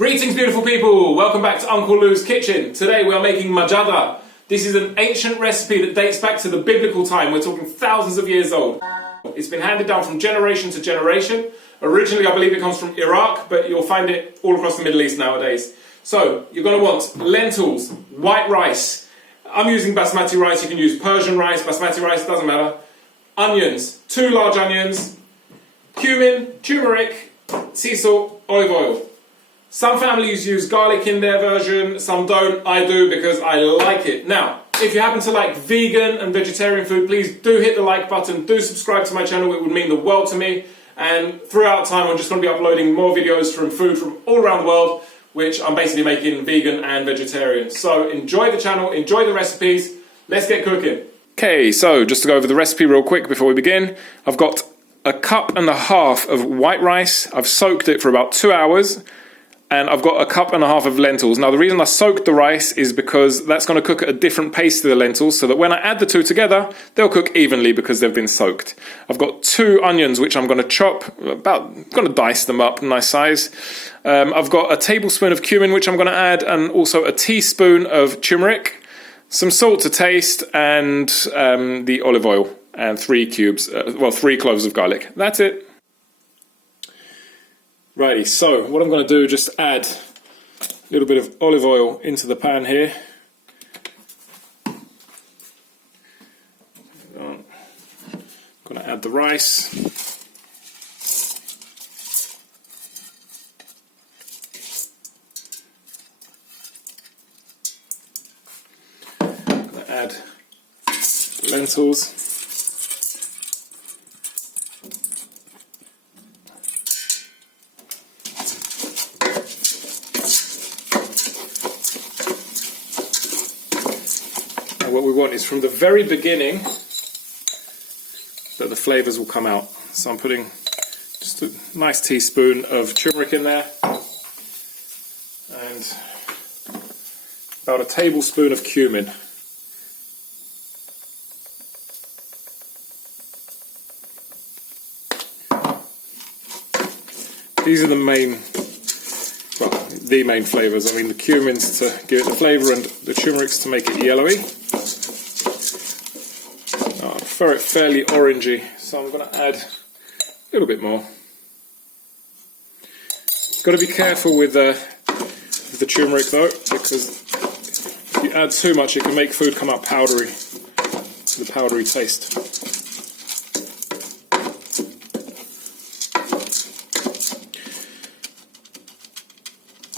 Greetings beautiful people, welcome back to Uncle Lou's kitchen. Today we are making Majadra. This is an ancient recipe that dates back to the biblical time. We're talking thousands of years old. It's been handed down from generation to generation. Originally I believe it comes from Iraq, but you'll find it all across the Middle East nowadays. So you're going to want lentils, white rice. I'm using basmati rice, you can use Persian rice, basmati rice, doesn't matter. Onions, 2 large onions, cumin, turmeric, sea salt, olive oil. Some families use garlic in their version, some don't. I do because I like it. Now, if you happen to like vegan and vegetarian food, please do hit the like button, do subscribe to my channel, it would mean the world to me. And throughout time I'm just going to be uploading more videos from food from all around the world, which I'm basically making vegan and vegetarian. So enjoy the channel, enjoy the recipes, let's get cooking. Okay, so just to go over the recipe real quick before we begin, I've got 1.5 cups of white rice. I've soaked it for about 2 hours. And I've got 1.5 cups of lentils. Now the reason I soaked the rice is because that's going to cook at a different pace to the lentils, so that when I add the two together, they'll cook evenly because they've been soaked. I've got 2 onions which I'm going to chop, going to dice them up, nice size. I've got 1 tablespoon of cumin which I'm going to add, and also 1 teaspoon of turmeric, some salt to taste, and the olive oil, and 3 cloves of garlic. That's it. Righty, so what I'm going to do is just add a little bit of olive oil into the pan here. I'm going to add the rice. I'm going to add the lentils. What we want is from the very beginning that the flavours will come out. So I'm putting just a nice teaspoon of turmeric in there and about 1 tablespoon of cumin. These are the main flavours. I mean, the cumin's to give it the flavour and the turmeric's to make it yellowy. I prefer it fairly orangey, so I'm going to add a little bit more. Got to be careful with the turmeric though, because if you add too much it can make food come out powdery, the powdery taste.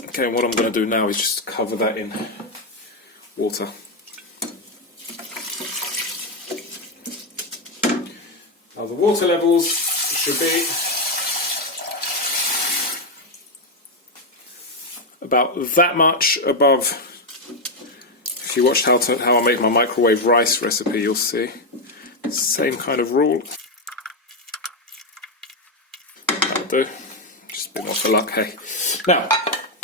Okay, and what I'm going to do now is just cover that in water. Now the water levels should be about that much above. If you watched how I make my microwave rice recipe, you'll see it's the same kind of rule. That'll do. Just a bit more for luck, hey. Now,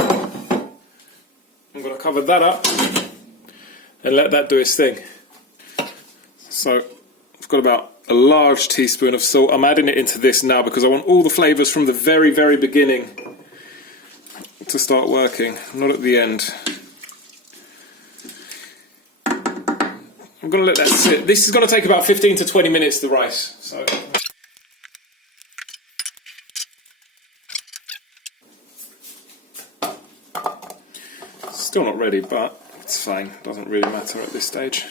I'm going to cover that up and let that do its thing. So I've got about a large teaspoon of salt. I'm adding it into this now because I want all the flavours from the very, very beginning to start working, not at the end. I'm going to let that sit. This is going to take about 15 to 20 minutes, the rice. So. Still not ready, but it's fine. Doesn't really matter at this stage.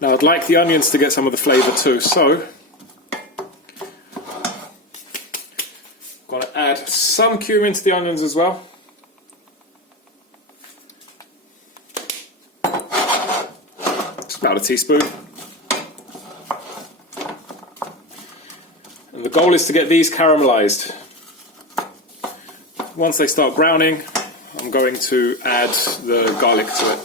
Now I'd like the onions to get some of the flavour too, so I'm going to add some cumin to the onions as well. Just about 1 teaspoon. And the goal is to get these caramelised. Once they start browning, I'm going to add the garlic to it.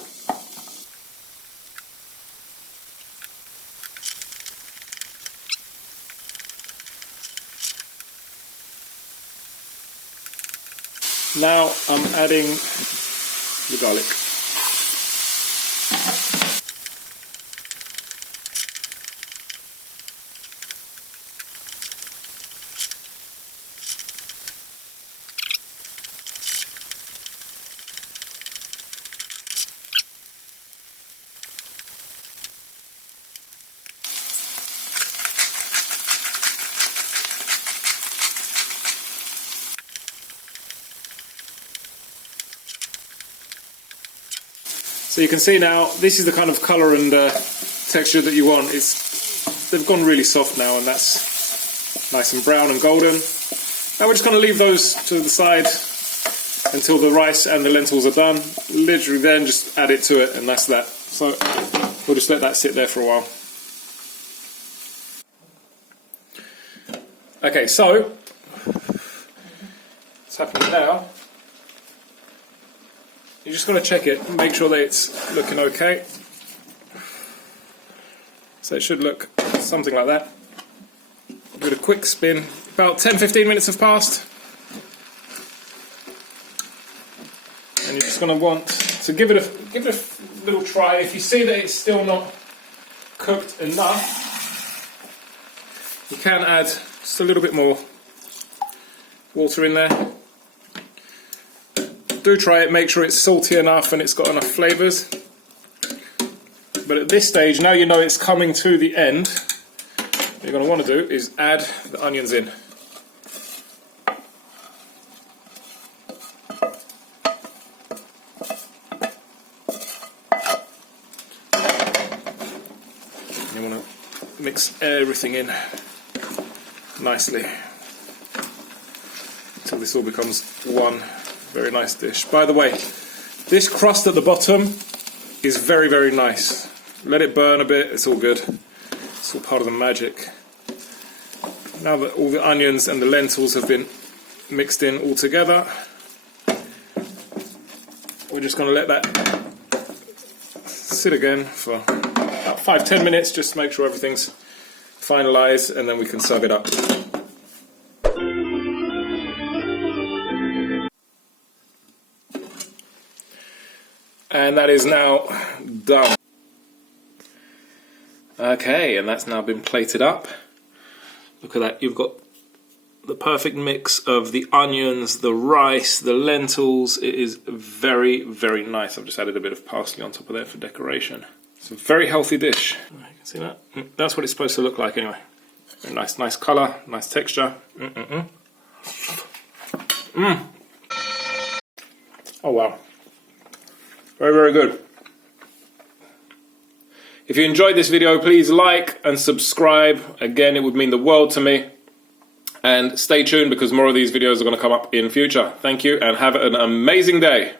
Now I'm adding the garlic. So you can see now, this is the kind of colour and texture that you want. They've gone really soft now, and that's nice and brown and golden. Now we're just going to leave those to the side until the rice and the lentils are done. Literally then just add it to it, and that's that. So we'll just let that sit there for a while. Okay, so what's happening now, you're just going to check it, make sure that it's looking okay. So it should look something like that. Give it a quick spin. About 10-15 minutes have passed. And you're just going to want to give it a little try. If you see that it's still not cooked enough, you can add just a little bit more water in there. Do try it, make sure it's salty enough and it's got enough flavours. But at this stage, now you know it's coming to the end, what you're going to want to do is add the onions in. You want to mix everything in nicely until this all becomes one very nice dish. By the way, this crust at the bottom is very, very nice. Let it burn a bit, it's all good. It's all part of the magic. Now that all the onions and the lentils have been mixed in all together, we're just going to let that sit again for about 5-10 minutes, just to make sure everything's finalised, and then we can serve it up. And that is now done. Okay, and that's now been plated up. Look at that, you've got the perfect mix of the onions, the rice, the lentils. It is very, very nice. I've just added a bit of parsley on top of there for decoration. It's a very healthy dish. You can see that? That's what it's supposed to look like anyway. Very nice, nice colour, nice texture. Oh wow. Very, very good. If you enjoyed this video, please like and subscribe. Again, it would mean the world to me. And stay tuned because more of these videos are going to come up in future. Thank you and have an amazing day.